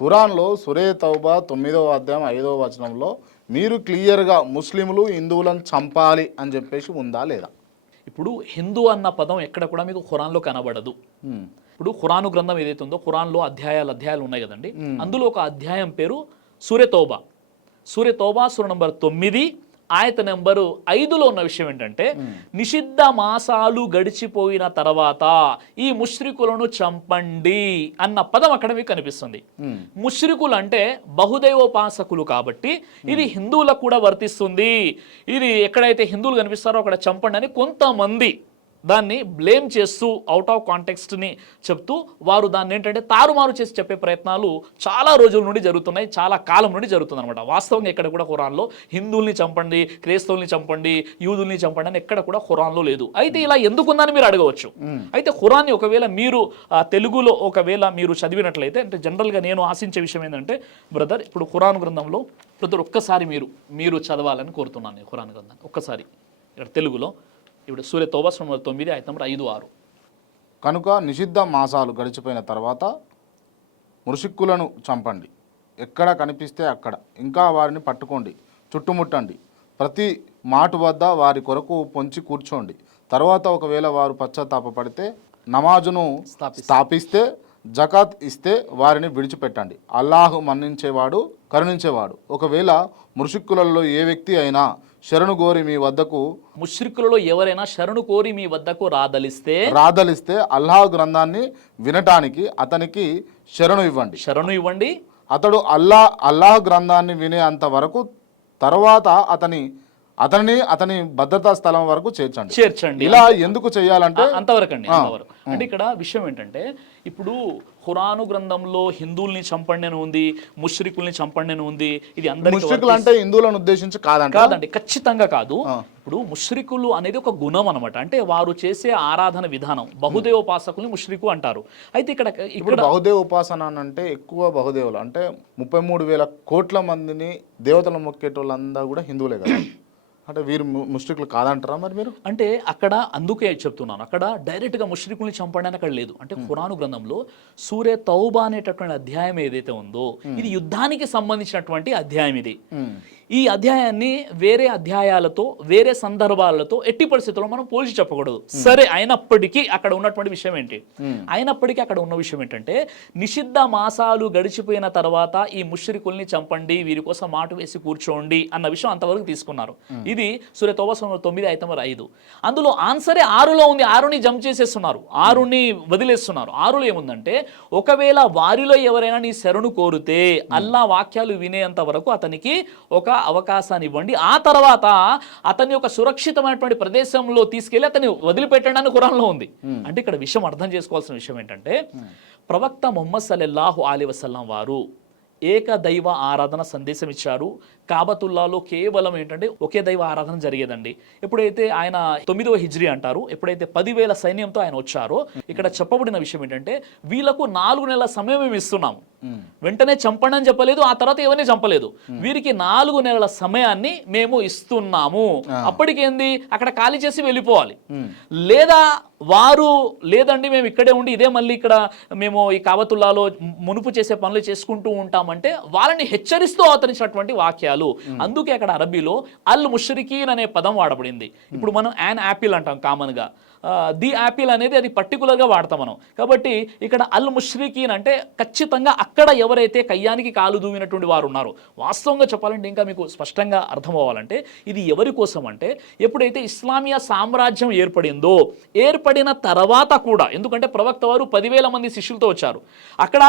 ఖురాన్లో సూరే తౌబా 9వ అధ్యాయం 5వ వచనంలో మీరు క్లియర్గా ముస్లింలు హిందువులను చంపాలి అని చెప్పేసి ఉందా లేదా? ఇప్పుడు హిందూ అన్న పదం ఎక్కడ కూడా మీకు ఖురాన్లో కనబడదు. ఇప్పుడు ఖురాను గ్రంథం ఏదైతే ఉందో ఖురాన్లో అధ్యాయాలు ఉన్నాయి కదండి. అందులో ఒక అధ్యాయం పేరు సూరే తౌబా. సూరే తౌబా సూర నంబర్ 9 ఆయత నెంబరు 5లో ఉన్న విషయం ఏంటంటే, నిషిద్ధ మాసాలు గడిచిపోయిన తర్వాత ఈ ముష్రికులను చంపండి అన్న పదం అక్కడ మీకు కనిపిస్తుంది. ముష్రికులు అంటే బహుదైవోపాసకులు కాబట్టి ఇది హిందువులకు కూడా వర్తిస్తుంది. ఇది ఎక్కడైతే హిందువులు కనిపిస్తారో అక్కడ చంపండి అని కొంతమంది దాన్ని బ్లేమ్ చేస్తూ అవుట్ ఆఫ్ కాంటెక్స్ట్ని చెప్తూ వారు దాన్ని ఏంటంటే తారుమారు చేసి చెప్పే ప్రయత్నాలు చాలా రోజుల నుండి జరుగుతున్నాయి, చాలా కాలం నుండి జరుగుతుంది అనమాట. వాస్తవంగా ఎక్కడ కూడా ఖురాన్లో హిందువుల్ని చంపండి, క్రైస్తవుల్ని చంపండి, యూదుల్ని చంపండి అని ఎక్కడ కూడా ఖురాన్లో లేదు. అయితే ఇలా ఎందుకుందని మీరు అడగవచ్చు. అయితే ఖురాన్ని ఒకవేళ మీరు తెలుగులో ఒకవేళ మీరు చదివినట్లయితే, అంటే జనరల్గా నేను ఆశించే విషయం ఏంటంటే బ్రదర్, ఇప్పుడు ఖురాన్ గ్రంథంలో బ్రదర్ ఒక్కసారి మీరు చదవాలని కోరుతున్నాను. ఖురాన్ గ్రంథాన్ని ఒక్కసారి ఇక్కడ తెలుగులో ఇప్పుడు సూరే తౌబా సూర 9 ఆయత నంబర్ 5-6. కనుక నిషిద్ధ మాసాలు గడిచిపోయిన తర్వాత ముషిక్కులను చంపండి, ఎక్కడ కనిపిస్తే అక్కడ, ఇంకా వారిని పట్టుకోండి, చుట్టుముట్టండి, ప్రతి మాటు వద్ద వారి కొరకు పొంచి కూర్చోండి. తర్వాత ఒకవేళ వారు పశ్చాత్తాపపడితే నమాజును స్థాపిస్తే జకాత్ ఇస్తే వారిని విడిచిపెట్టండి. అల్లాహు మన్నించేవాడు కరుణించేవాడు. ఒకవేళ ముషిక్కులలో ఏ వ్యక్తి అయినా శరణు కోరి మీ వద్దకు ముష్రికులలో ఎవరైనా శరణు కోరి మీ వద్దకు రాదలిస్తే అల్లాహ్ గ్రంథాన్ని వినటానికి అతనికి శరణు ఇవ్వండి. అతడు అల్లాహ్ గ్రంథాన్ని వినే అంత వరకు తర్వాత అతని భద్రతా స్థలం వరకు చేర్చండి. ఇలా ఎందుకు చేయాలంటే అంతవరకు అంటే ఇక్కడ విషయం ఏంటంటే, ఇప్పుడు ఖురాను గ్రంథంలో హిందువుల్ని చంపండి అని ఉంది, ముష్రికుల్ని చంపండి అని ఉంది. ఇది అందరికీ ముష్రికులు అంటే హిందువులను ఉద్దేశించి కాదండి, ఖచ్చితంగా కాదు. ఇప్పుడు ముష్రికులు అనేది ఒక గుణం అనమాట. అంటే వారు చేసే ఆరాధన విధానం. బహుదేవోపాసకుల్ని ముష్రికు అంటారు. అయితే ఇక్కడ బహుదేవ ఉపాసన అంటే ఎక్కువ బహుదేవులు అంటే 33,000 కోట్ల మందిని దేవతలు మొక్కేటోళ్ళంతా కూడా హిందువులే కదా. అంటే వీరు ముష్రికులు కాదంటారా మరి మీరు? అంటే అక్కడ అందుకే చెప్తున్నాను, అక్కడ డైరెక్ట్గా ముష్రికుల్ని చంపండి అని అక్కడ లేదు. అంటే ఖురాను గ్రంథంలో సూరే తౌబా అనేటటువంటి అధ్యాయం ఏదైతే ఉందో ఇది యుద్ధానికి సంబంధించినటువంటి అధ్యాయం. ఇది ఈ అధ్యాయాన్ని వేరే అధ్యాయాలతో వేరే సందర్భాలతో ఎట్టి పరిస్థితుల్లో మనం పోల్చి చెప్పకూడదు. సరే, అయినప్పటికీ అక్కడ ఉన్నటువంటి విషయం ఏంటి? అక్కడ ఉన్న విషయం ఏంటంటే, నిషిద్ధ మాసాలు గడిచిపోయిన తర్వాత ఈ ముష్రికుల్ని చంపండి, వీరి కోసం మాటు వేసి కూర్చోండి అన్న విషయం అంతవరకు తీసుకున్నారు. ఇది సూరే తౌబా సూర 9 ఆయత నంబర్ 5. అందులో ఆన్సరే 6లో ఉంది. 6ని జంప్ చేసేస్తున్నారు, 6ని వదిలేస్తున్నారు. 6లో ఏముందంటే, ఒకవేళ వారిలో ఎవరైనా నీ శరణు కోరితే అల్లా వాక్యాలు వినేంత వరకు అతనికి ఒక అవకాశాన్ని ఇవ్వండి, ఆ తర్వాత అతని యొక్క సురక్షితమైనటువంటి ప్రదేశంలో తీసుకెళ్లి అతన్ని వదిలిపెట్టండి అని ఖురాన్లో ఉంది. అంటే ఇక్కడ విషయం అర్థం చేసుకోవాల్సిన విషయం ఏంటంటే, ప్రవక్త ముహమ్మద్ సల్లల్లాహు అలైహి వసల్లం వారు ఏకదైవ ఆరాధన సందేశం ఇచ్చారు. కాబతుల్లాలో కేవలం ఏంటంటే ఒకే దైవ ఆరాధన జరిగేదండి. ఎప్పుడైతే ఆయన 9వ హిజ్రీ అంటారు, ఎప్పుడైతే 10,000 సైన్యంతో ఆయన వచ్చారో, ఇక్కడ చెప్పబడిన విషయం ఏంటంటే, వీళ్ళకు 4 నెలల సమయం మేము ఇస్తున్నాము. వెంటనే చంపండి అని చెప్పలేదు, ఆ తర్వాత ఎవరిని చంపలేదు. వీరికి 4 నెలల సమయాన్ని మేము ఇస్తున్నాము. అప్పటికేంది, అక్కడ ఖాళీ చేసి వెళ్ళిపోవాలి. లేదా వారు లేదండి మేము ఇక్కడే ఉండి ఇదే మళ్ళీ ఇక్కడ మేము ఈ కాబతుల్లాలో మునుపు చేసే పనులు చేసుకుంటూ ఉంటామంటే వాళ్ళని హెచ్చరిస్తూ అవతరించినటువంటి వాక్యాలు. అందుకే అక్కడ అరబీలో అల్ ముష్రికీన్ అనే పదం వాడబడింది. ఇప్పుడు మనం యాన్ యాపిల్ అంటాం కామన్ గా, ది యాపిల్ అనేది అది పర్టికులర్గా వాడతాం మనం. కాబట్టి ఇక్కడ అల్ ముష్రికీన్ అంటే ఖచ్చితంగా అక్కడ ఎవరైతే కయ్యానికి కాలు దూవినటువంటి వారు ఉన్నారో, వాస్తవంగా చెప్పాలంటే ఇంకా మీకు స్పష్టంగా అర్థం అవ్వాలంటే, ఇది ఎవరి కోసం అంటే, ఎప్పుడైతే ఇస్లామియా సామ్రాజ్యం ఏర్పడిన తర్వాత కూడా, ఎందుకంటే ప్రవక్త వారు 10,000 మంది శిష్యులతో వచ్చారు, అక్కడ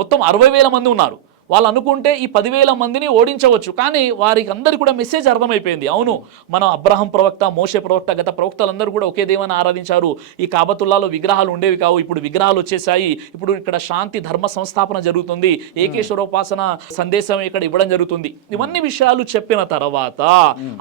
మొత్తం 60,000 మంది ఉన్నారు. వాళ్ళు అనుకుంటే ఈ 10,000 మందిని ఓడించవచ్చు, కానీ వారికి అందరికీ కూడా మెసేజ్ అర్థమైపోయింది. అవును, మనం అబ్రహం ప్రవక్త, మోషే ప్రవక్త, గత ప్రవక్తలందరూ కూడా ఒకే దేవాన్ని ఆరాధించారు. ఈ కాబతుల్లాలో విగ్రహాలు ఉండేవి కావు, ఇప్పుడు విగ్రహాలు వచ్చేసాయి. ఇప్పుడు ఇక్కడ శాంతి ధర్మ సంస్థాపన జరుగుతుంది, ఏకేశ్వరోపాసన సందేశం ఇక్కడ ఇవ్వడం జరుగుతుంది. ఇవన్నీ విషయాలు చెప్పిన తర్వాత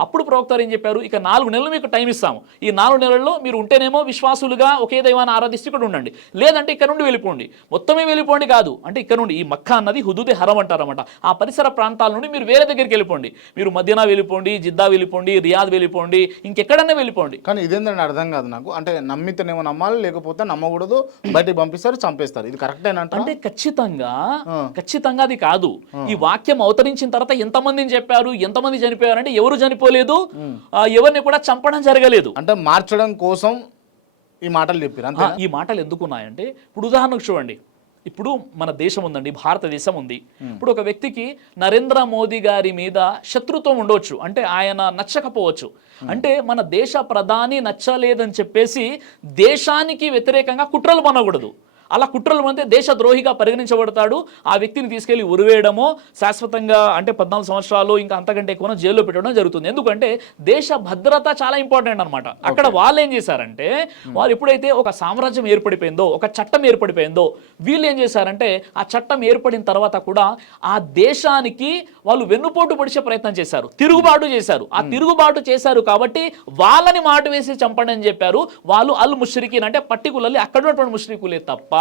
అప్పుడు ప్రవక్త ఏం చెప్పారు, ఇక 4 నెలలు మీకు టైం ఇస్తాము. ఈ 4 నెలల్లో మీరు ఉంటేనేమో విశ్వాసులుగా ఒకే దైవాన్ని ఆరాధిస్తూ ఇక్కడ ఉండండి, లేదంటే ఇక్కడ నుండి వెళ్ళిపోండి. మొత్తమే వెళ్ళిపోండి కాదు, అంటే ఇక్కడ నుండి ఈ మక్కా అన్నది హుదూదే హరం హరం అంటారన్నమాట. ఆ పరిసర ప్రాంతాల నుండి మీరు వేరే దగ్గరికి వెళ్ళిపోండి. మీరు మదీనా వెళ్ళిపోండి, జిద్దా వెళ్ళిపోండి, రియాద్ వెళ్ళిపోండి, ఇంకెక్కడన్నా వెళ్ళిపోండి. కానీ ఇదేంటంటే అర్థం కాదు నాకు. అంటే నమ్మితేనేమో నమ్మాలి, లేకపోతే నమ్మకూడదు, బయటికి పంపిస్తారు, చంపేస్తారు. ఇది కరెక్టేనంట? అంటే ఖచ్చితంగా అది కాదు. ఈ వాక్యం అవతరించిన తర్వాత ఎంతమందిని చెప్పారు, ఎంతమంది చనిపోయారు అంటే ఎవరు చనిపోలేదు, ఎవరిని కూడా చంపడం జరగలేదు. అంటే మార్చడం కోసం ఈ మాటలు చెప్పారు అంతే. ఈ మాటలు ఎందుకున్నాయంటే ఇప్పుడు ఉదాహరణకు చూడండి, ఇప్పుడు మన దేశం ఉందండి, భారతదేశం ఉంది. ఇప్పుడు ఒక వ్యక్తికి నరేంద్ర మోదీ గారి మీద శత్రుత్వం ఉండవచ్చు, అంటే ఆయన నచ్చకపోవచ్చు. అంటే మన దేశ ప్రధాని నచ్చలేదని చెప్పేసి దేశానికి వ్యతిరేకంగా కుట్రలు పనకూడదు. అలా కుట్రలు అంటే దేశద్రోహిగా పరిగణించబడతాడు. ఆ వ్యక్తిని తీసుకెళ్లి ఉరివేయడమో, శాశ్వతంగా అంటే 14 సంవత్సరాలు ఇంకా అంతకంటే ఎక్కువ జైల్లో పెట్టడం జరుగుతుంది. ఎందుకంటే దేశ భద్రత చాలా ఇంపార్టెంట్ అనమాట. అక్కడ వాళ్ళు ఏం చేశారంటే, వాళ్ళు ఎప్పుడైతే ఒక సామ్రాజ్యం ఏర్పడిపోయిందో, ఒక చట్టం ఏర్పడిపోయిందో, వీళ్ళు ఏం చేశారంటే ఆ చట్టం ఏర్పడిన తర్వాత కూడా ఆ దేశానికి వాళ్ళు వెన్నుపోటు పొడిచే ప్రయత్నం చేశారు, తిరుగుబాటు చేశారు. ఆ తిరుగుబాటు చేశారు కాబట్టి వాళ్ళని మాట వేసి చంపండి అని చెప్పారు. వాళ్ళు అల్ ముష్రికీన్ అంటే పర్టికులర్లీ అక్కడ ఉన్నటువంటి ముష్రికులే తప్ప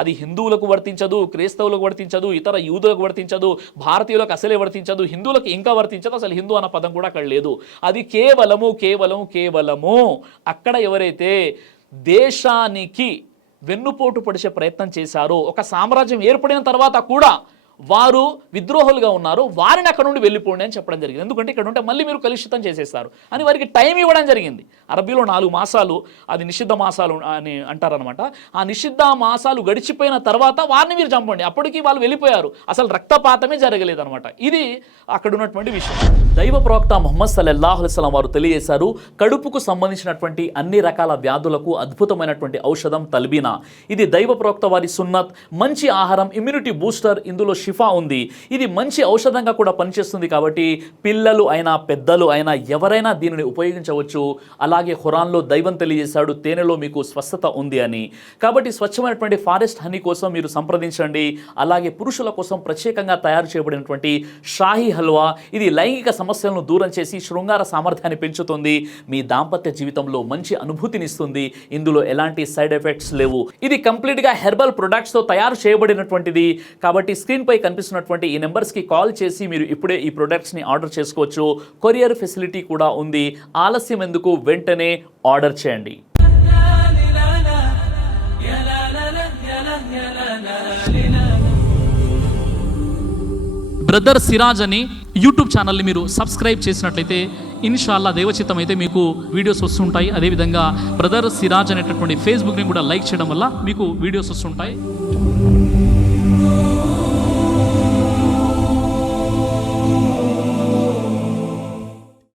అది హిందువులకు వర్తించదు, క్రైస్తవులకు వర్తించదు, ఇతర యూదులకు వర్తించదు, భారతీయులకు అసలే వర్తించదు, హిందువులకు ఇంకా వర్తించదు. అసలు హిందూ అన్న పదం కూడా అక్కడ లేదు. అది కేవలము అక్కడ ఎవరైతే దేశానికి వెన్నుపోటు పొడిచే ప్రయత్నం చేశారో, ఒక సామ్రాజ్యం ఏర్పడిన తర్వాత కూడా వారు విద్రోహులుగా ఉన్నారు, వారిని అక్కడ నుండి వెళ్ళిపోండి అని చెప్పడం జరిగింది. ఎందుకంటే ఇక్కడ ఉంటే మళ్ళీ మీరు కలుషితం చేసేస్తారు అని వారికి టైం ఇవ్వడం జరిగింది. అరబీలో 4 మాసాలు, అది నిషిద్ధ మాసాలు అని అంటారనమాట. ఆ నిషిద్ధ మాసాలు గడిచిపోయిన తర్వాత వారిని మీరు చంపండి. అప్పటికి వాళ్ళు వెళ్ళిపోయారు, అసలు రక్తపాతమే జరగలేదనమాట. ఇది అక్కడ ఉన్నటువంటి విషయం. దైవ ప్రవక్త ముహమ్మద్ సల్లల్లాహు అలైహి వసల్లం వారు తెలియజేశారు, కడుపుకు సంబంధించినటువంటి అన్ని రకాల వ్యాధులకు అద్భుతమైనటువంటి ఔషధం తల్బీనా. ఇది దైవ ప్రవక్త వారి సున్నత్, మంచి ఆహారం, ఇమ్యూనిటీ బూస్టర్, ఇందులో షిఫా ఉంది. ఇది మంచి ఔషధంగా కూడా పనిచేస్తుంది. కాబట్టి పిల్లలు అయినా పెద్దలు అయినా ఎవరైనా దీనిని ఉపయోగించవచ్చు. అలాగే ఖురాన్లో దైవం తెలియజేశాడు, తేనెలో మీకు స్వస్థత ఉంది అని. కాబట్టి స్వచ్ఛమైనటువంటి ఫారెస్ట్ హనీ కోసం మీరు సంప్రదించండి. అలాగే పురుషుల కోసం ప్రత్యేకంగా తయారు చేయబడినటువంటి షాహీ హల్వా, ఇది లైంగిక సమస్యలను దూరం చేసి శృంగార సామర్థ్యాన్ని పెంచుతుంది, మీ దాంపత్య జీవితంలో మంచి అనుభూతినిస్తుంది. ఇందులో ఎలాంటి సైడ్ ఎఫెక్ట్స్ లేవు. ఇది కంప్లీట్గా హెర్బల్ ప్రొడక్ట్స్తో తయారు చేయబడినటువంటిది. కాబట్టి స్క్రీన్పై కనిపిస్తున్నటువంటి ఈ నెంబర్స్కి కాల్ చేసి మీరు ఇప్పుడే ఈ ప్రొడక్ట్స్ని ఆర్డర్ చేసుకోవచ్చు. కొరియర్ ఫెసిలిటీ కూడా ఉంది. ఆలస్యం ఎందుకు, వెంటనే ఆర్డర్ చేయండి. బ్రదర్ సిరాజ్ అని యూట్యూబ్ ఛానల్ని మీరు సబ్స్క్రైబ్ చేసినట్లయితే ఇన్షాల్లా దైవచిత్తం అయితే మీకు వీడియోస్ వస్తుంటాయి. అదేవిధంగా బ్రదర్ సిరాజ్ అనేటటువంటి ఫేస్బుక్ని కూడా లైక్ చేయడం వల్ల మీకు వీడియోస్ వస్తుంటాయి.